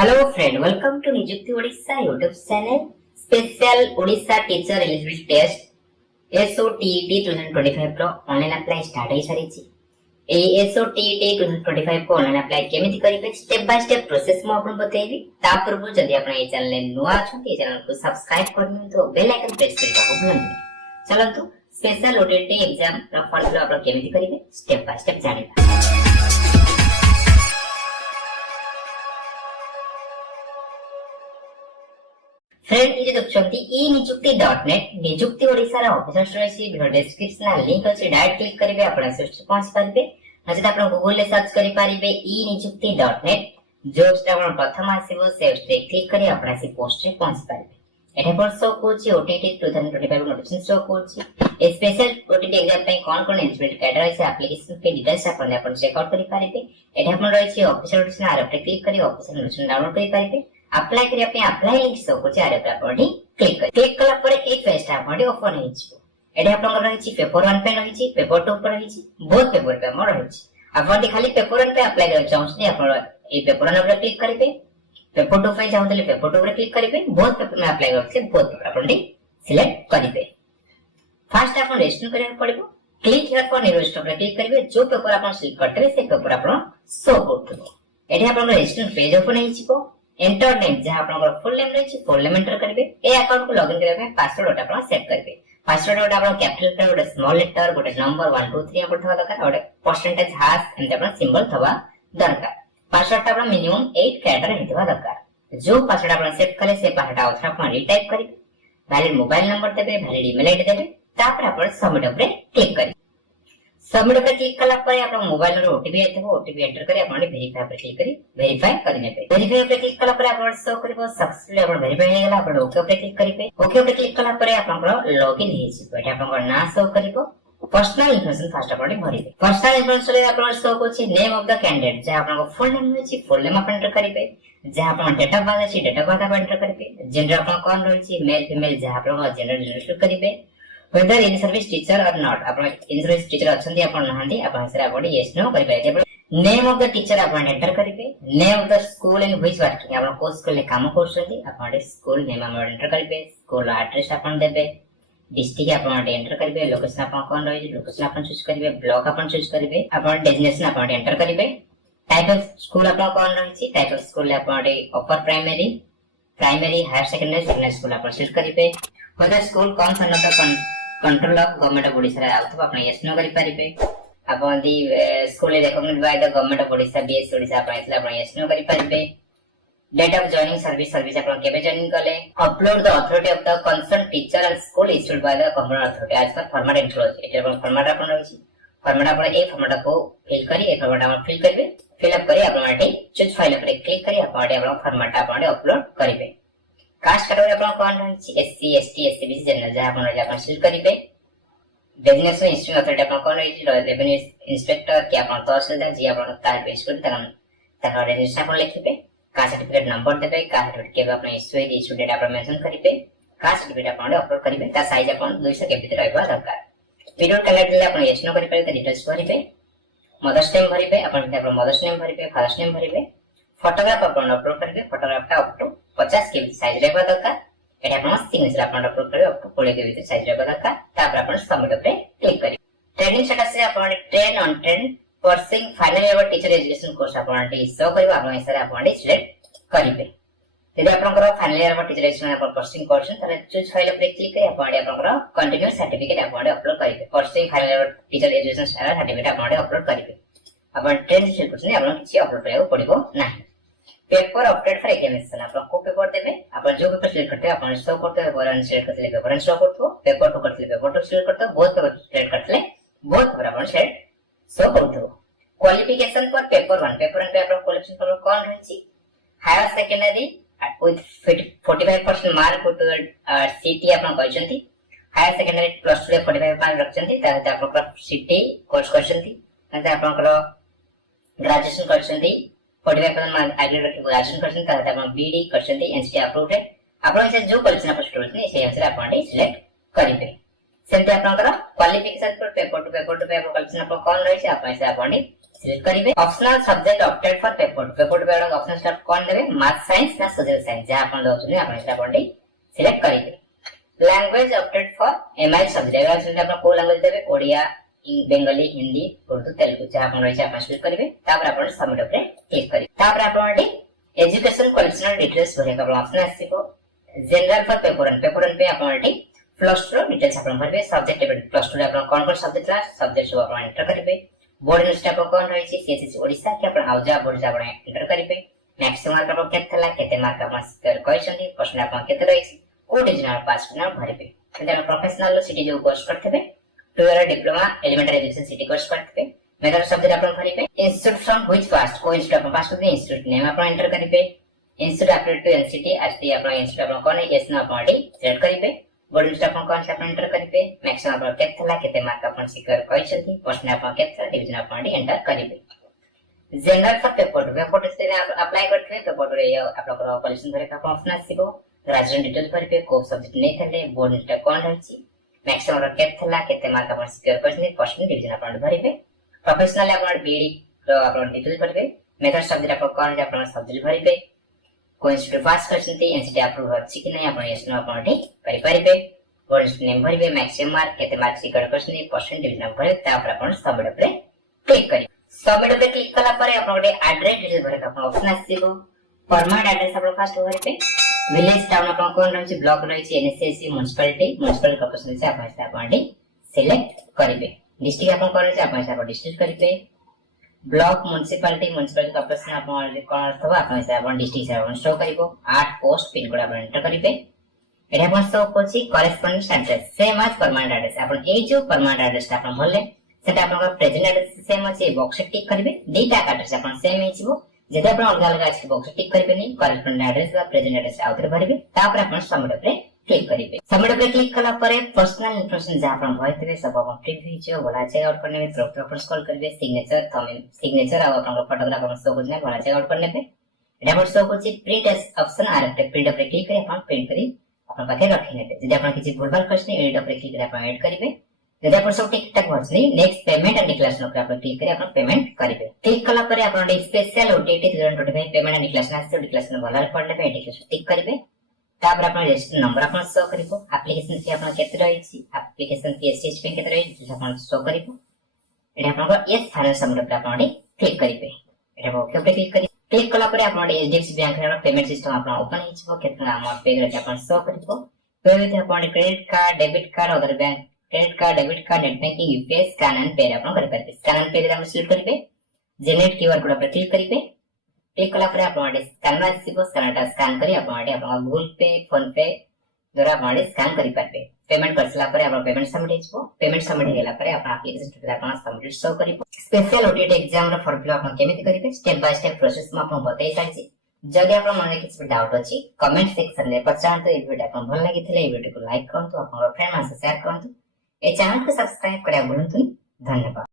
Hello friend, welcome to Niyukti Odisha YouTube channel. Special Odisha teacher eligibility test SOTET 2025 रो online apply start हो सारी छी। ए SOTET 2025 को ऑनलाइन अप्लाई केमिति करिवे स्टेप बाय स्टेप प्रोसेस मो आपन बतेइबी। ता पूर्व जदि आपन ए चैनल ने नुआ छथि, चैनल को सब्सक्राइब करनु तो बेल आइकन प्रेस करबा को भूलनु। चलंतु स्पेशल OTT एग्जाम रो फॉर्म फिल आप केमिति करिवे स्टेप बाय स्टेप जानिबा। फ्रेंड ये देखछंती ई निजुक्ति.net निजुक्ति ओडिसा रा ऑफिशियल रहिछि। वीडियो डिस्क्रिप्शन लिंक अछि, डायरेक्ट क्लिक करिवे आपण से पहुंच पारिबे। नचेत आपण गूगल ले सर्च करि पारिबे ई निजुक्ति.net। जो आपण प्रथम आसीबो से क्लिक करि आपण से पोस्ट रे पहुंच पारिबे। एठा पर शो कोछि OTT 2025 नोटिफिकेशन शो कोछि। ए स्पेशल OTT एग्जाम पे कोन एलिजिबिलिटी क्राइटेरिया अछि, एप्लीकेशन के डिटेल्स आपण चेक आउट करि पारिबे। एठा आपण रहिछि ऑफिशियल नोटिफिकेशन आर पे क्लिक करि ऑफिशियल नोटिफिकेशन डाउनलोड करि पारिबे। अप्लाई करिया पे अप्लाई लिंक शो कोछि, आरे पे आपण क्लिक कला पर ए पेज आपण ओपन होई छी। एठा आपण रहिछि पेपर 1 पे रहिछि, पेपर 2 पे रहिछि, बोथ पेपर पे हमर रहिछि। आपण खाली पेपर 1 पे अप्लाई कर चाहछथि, आपण ए पेपर 1 पे क्लिक करिवे। पेपर 2 पे चाहथले पेपर 2 पे क्लिक करिवे। बोथ पेपर में अप्लाई करछे, बोथ पेपर आपण सिलेक्ट करिवे। फर्स्ट आपण रजिस्टर करिया पड़िबो। Click here for new register पे क्लिक करिवे। जो पेपर आपण सिलेक्ट करथबे से पेपर आपण शो करथबो। एठा आपण रजिस्टर पेज ओपन होई छिबो। एंटर नेम जहां आपन फुल नेम रही फुल नेम एंटर करिवे। ए अकाउंट को लॉगिन करबे पासवर्ड आपन सेट करिवे। पासवर्ड आपन कैपिटल लेटर गोटे स्मॉल लेटर गोटे नंबर 1 2 3 आपन थवा दरकार, गोटे परसेंटेज हाश एंड आपन सिंबल थवा दरकार। पासवर्ड आपन मिनिमम 8 कैरेक्टर हेतवा दरकार। जो पासवर्ड आपन सेट करे से पासवर्ड आउथरा आपन रीटाइप करिवे। वैलिड मोबाइल नंबर देबे, वैलिड ईमेल आईडी देबे। तापर आपन सबमिट पे क्लिक करिवे। सबमिट पे क्लिक कला पर आपन मोबाइल रो ओटीपी आइतबो। ओटीपी एंटर करी आपन वेरीफाई पे क्लिक करी वेरीफाई करने पे। वेरीफाई पे क्लिक कला पर आपन शो करबो सक्सेसफुली आपन वेरीफाई हो गेला। आपन ओके पे क्लिक करिवे। ओके पे क्लिक कला पर आपन लॉगिन हे छी। एटा आपन नाम शो करबो। पर्सनल इन्फॉर्मेशन फर्स्ट आपन भरिवे। पर्सनल इन्फॉर्मेशन रे आपन शो कोछि नेम ऑफ द कैंडिडेट, जे आपन फुल नेम होछि फुल नेम आपन एंटर करिवे। जे आपन डेट ऑफ बर्थ अछि डेट ऑफ बर्थ आपन एंटर करिवे। जेंडर आपन कोन रहिछि मेल फीमेल, जे आपन जेंडर जनरेट करिवे। whether in service teacher or not, आपण इन सर्विस टीचर अछंती आपण नहांती आपण से आपण यस नो करि पाए। नेम ऑफ द टीचर आपण एंटर करिवे। Name of the school in which working, आपण को स्कूल ले काम करछंती आपण स्कूल नेम आपण एंटर करिवे। स्कूल एड्रेस आपण देबे। डिस्ट्रिक्ट आपण एंटर करिवे। लोकेशन आपण कोन रहि लोकेशन आपण चूज करिवे। ब्लॉक आपण चूज करिवे। आपण डेजिग्नेशन आपण एंटर करिवे। टाइप ऑफ स्कूल आपण कोन रहिछि, टाइप ऑफ स्कूल ले आपण upper primary primary higher secondary secondary school आपण चूज करिवे। whether स्कूल कोन सन the control of government of Odisha रे आउथ आपण यस नो करि पारिबे। आपण the school recognised by the government of Odisha BS Odisha आपण इतला आपण यस नो करि पारिबे। Date of joining service service आपण केबे जॉइनिंग कले। Upload the authority of the concern teacher and school issued by the government authority as per format enclose. एटा आपण फॉर्मेट आपण रहिछि। फॉर्मेट आपण ए फॉर्मेट को फिल करी ए फॉर्मेट आपण फिल करिवे। फिल अप करी आपण एटी चूज फाइल पर क्लिक करी आपण फॉर्मेट आपण अपलोड करिवे। कास्ट कैटेगरी आपण कोन रहिछि एससी एसटी एससीबी जनरल, जे आपण सिलेक्ट करिवे। डेजिग्नेशन इंस्ट्रूमेंट अथॉरिटी आपण कोन रहिछि रेवेन्यू इंस्पेक्टर कि आपण तहसीलदार, जे आपण तार बेस कर तकर रजिस्ट्रेशन आपण लिखिबे। कास्ट सर्टिफिकेट नंबर देबे। कास्ट सर्टिफिकेट के आपण इश्यू डेट आपण मेंशन करिवे। कास्ट सर्टिफिकेट आपण अपलोड करिवे। ता साइज आपण 200 के भीतर रहबा दरकार। वीडियो कलेक्ट ले आपण यस नो करि पारे डिटेल्स भरिवे। मदर्स नेम भरिवे। आपण मदर्स नेम भरिवे, फादर्स नेम भरिवे। फोटोग्राफ आपण अपलोड करिवे। फोटोग्राफ ता अप टू 50 के साइज रहबा दरकार। एटा आपण सिग्नेचर आपण अपलोड करिवे अप टू 20 के भीतर साइज रहबा दरकार। तापर आपण सबमिट पे क्लिक करिवे। ट्रेनिंग स्टेटस से आपण train on train pursuing final year teacher education course आपण शो करिवे। आपण इसारे आपण सिलेक्ट करिवे। यदि आपनकर फाइनल ईयर टीचर एजुकेशन आपण परसिंग करछन ताले चूज फाइल पे क्लिक करी आपण आपनकर कंटीन्यूअस सर्टिफिकेट आपण अपलोड करिवे। Pursuing final year teacher education certificate आपण अपलोड करिवे। आपण ट्रेन सिलेक्ट करछन आपण किछि अपलोड करबो पड़िबो नाही। पेपर अपडेट फॉर एग्जामिनेशन आपण को पेपर देबे। आपण जो पेपर सिलेक्ट करते आपण शो करते पेपर सिलेक्ट करते पेपर शो करतो। पेपर 2 करते पेपर 2 सिलेक्ट करतो। बोथ पेपर सिलेक्ट करते बोथ पेपर आपण सिलेक्ट शो करतो। क्वालिफिकेशन फॉर पेपर 1 पे आपण क्वालिफिकेशन फॉर कोन रहिछि higher secondary with 45% mark with CT आपण कहचंती। हायर सेकेंडरी प्लस 2 45 मार्क रखचंती। ताते आपण सीटी कोर्स करचंती। ताते आपण ग्रेजुएशन करचंती 45% मार्क आगे रखि ग्रेजुएशन करचंती। ताते आपण बीडी करचंती। एनसीटी अप्रूव्ड है। आपण से जो क्वेश्चन आपण स्टूडेंट ने से अनुसार आपण सिलेक्ट करिवे। सेंते आपण क्वालिफिकेशन पर पेपर 2 पे आपण क्वेश्चन आपण कोन रहि छै आपण से आपण सिलेक्ट करिवे optional subject opted for paper paper बेड ऑप्शन स्टार्ट कोन देबे मैथ साइंस ना सोशल साइंस जे आपण दोछनी आपण सेटा कोनटी सिलेक्ट करिवे language opted for MI subject एटा आपण को लैंग्वेज देबे ओडिया बेंगली हिंदी उर्दू तेलुगु जे आपण रहिছে आपण सिलेक्ट करिवे तापर आपण सबमिट ऊपर क्लिक करिवे तापर आपण एजुकेशन क्वालिफिकेशन डिटेल्स भरे का ऑप्शन आसीबो जनरल फॉर पेपर पे आपण प्लस 2 डिटेल्स आपण भरबे सब्जेक्ट प्लस 2 रे आपण कोन कोन सब्जेक्ट ला सब्जेक्ट सब आपण एंटर करिवे बोर्ड लिस्ट आपण कोन रहिছে सीएससी ओडिसा के आपण आउजा बोर्ड जे आपण एंटर करिवे मैक्सिमम मार्क आपण केते ला केते मार्क आपण स्कोर करिसंती प्रश्न आपण केते रहिছে को डिविजनल पास करना भरबे जेना प्रोफेशनल सिटी जो कोर्स करथबे 2 year diploma elementary education CT course करथबे मेथड सब्जेक्ट आपण भरबे इंस्टीट्यूट फ्रॉम व्हिच पास को इंस्टीट्यूट आपण पास करबे इंस्टीट्यूट नेम आपण एंटर करिवे institute affiliated to NCT ST आपण इंस्टीट्यूट आपण कोन यस ना आपण सिलेक्ट करिवे बोर्ड लिस्ट आपण कोन से आपण एंटर करिवे मैक्सिमम आपण केते ला केते मार्क आपण सिक्योर करिसंती प्रश्न आपण केते डिवीजन आपण एंटर करिवे जनरल फॉर पेपर से अप्लाई करथबे पेपर रे आपण क्वालिफिकेशन भरे का ऑप्शन आसीबो ग्रेजुएट डिटेल्स भरबे को सब्जेक्ट नै थले बोर्ड लिस्ट कोन रहछि मैक्सिमम आपण केते ला केते मार्क आपण सिक्योर करिसंती प्रश्न डिवीजन आपण भरबे प्रोफेशनल आपण बीडी आपण डिटेल्स भरबे मेथड सब्जेक्ट आपण कोन जे आपण सब्जेक्ट भरबे को इंस्टीट्यूट पास करसंती एनसीटी अप्रूव अछि कि नै आपण यस नो आपण करि परिबे बोर्ड नेम भरबे मैक्सिमम मार्क केते मार्क सिक्योर करसंती परसेंट डिवीजन भरे तापर आपण सबमिट ऊपर क्लिक करि सबमिट ऊपर क्लिक कला परे आपण गोटे एड्रेस डिटेल भरे आपण ऑप्शन आसीबो परमानेंट एड्रेस आपण फर्स्ट भरबे विलेज टाउन आपण कोन रहछि ब्लॉक रहछि एनएसएससी म्युनिसिपैलिटी कॉर्पोरेशन से आपण सिलेक्ट करिवे डिस्ट्रिक्ट आपण कोन रहछि आपण डिस्ट्रिक्ट करिवे ब्लॉक म्युनिसिपैलिटी कॉर्पोरेशन आपण कोन अथवा आपण डिस्ट्रिक्ट से आपण शो करिवो 8 पोस्ट पिन कोड आपण एंटर करिवे एटा आपण शो कोछि corresponding address same as permanent address आपण ए जो परमानेंट एड्रेस आपण भरले सेटा आपण प्रेजेंट एड्रेस सेम अछि बॉक्स टिक करिवे डेटा एड्रेस आपण सेम हिचिबो जेते आपण अलग अलग अछि बॉक्स टिक करिवे नि करेस्पोंडिंग एड्रेस बा प्रेजेंट एड्रेस आउटर भरबे तापर आपण सबमिट ऊपर क्लिक करिवे सबमिट ऊपर क्लिक कला परे पर्सनल इन्फॉर्मेशन जे आपण भरथिबे सब आपण प्रिंट हिचो बोला चेक आउट करने में प्रोपर अपन स्क्रॉल करिवे सिग्नेचर थंबनेल सिग्नेचर आ आपण फोटोग्राफ आपण शो करने बोला चेक आउट करने पे एटा आपण शो करछि प्रिंट एज ऑप्शन आर प्रिंट ऊपर क्लिक करी आपण प्रिंट करी अपन पाखे रखि नेते जदि आपण किछि भूलभाल करछि एडिट ऊपर क्लिक करी आपण ऐड करिवे जदि आपण सब ठीक ठाक भरछि नेक्स्ट पेमेंट एंड डिक्लेरेशन ऊपर आपण क्लिक करी आपण पेमेंट करिवे क्लिक कला परे आपण special OTT 2025 payment and declaration आसे डिक्लेरेशन भलार पडले पे डिक्लेरेशन टिक करिवे तापर आपण रजिस्टर नंबर आपण शो करिवो एप्लीकेशन फी आपण केते रहिछि एप्लीकेशन फी एसएच पे केते रहिछि आपण शो करिवो एटा आपण यस फाइनल सबमिट ऊपर आपण क्लिक करिवे एटा ओके ऊपर क्लिक करी क्लिक कला परे आपण एचडीएफसी बैंक रे पेमेंट सिस्टम आपण ओपन हिचबो केतना अमाउंट पे करे आपण शो करिवो पे विथ आपण credit card debit card other bank credit card debit card net banking UPI scan and पे आपण करि परबे स्कैन एंड पे रे आपण सिलेक्ट करिवे जनरेट क्यूआर कोड पर क्लिक करिवे क्लिक कला परे आपण स्कैन आसीबो स्कैनटा स्कैन करी आपण गूगल पे फोन पे द्वारा आपण स्कैन करि परबे पेमेंट करसला परे आपण पेमेंट सबमिट हिचबो पेमेंट सबमिट हेला परे आपण एप्लीकेशन रे आपण सबमिट शो करिवो स्पेशल ओटीटी एग्जाम रो फॉर्म फिल आपण केमिति करिवे स्टेप बाय स्टेप प्रोसेस म आपण बतै साइछि जदि आपण मन किछ डाउट अछि कमेंट सेक्शन रे पचारंतु ए वीडियो आपण भल लागिथिले ए वीडियो को लाइक करंतु आपण फ्रेंड मान से शेयर करंतु ए चैनल को सब्सक्राइब करिया भूलंतु धन्यवाद।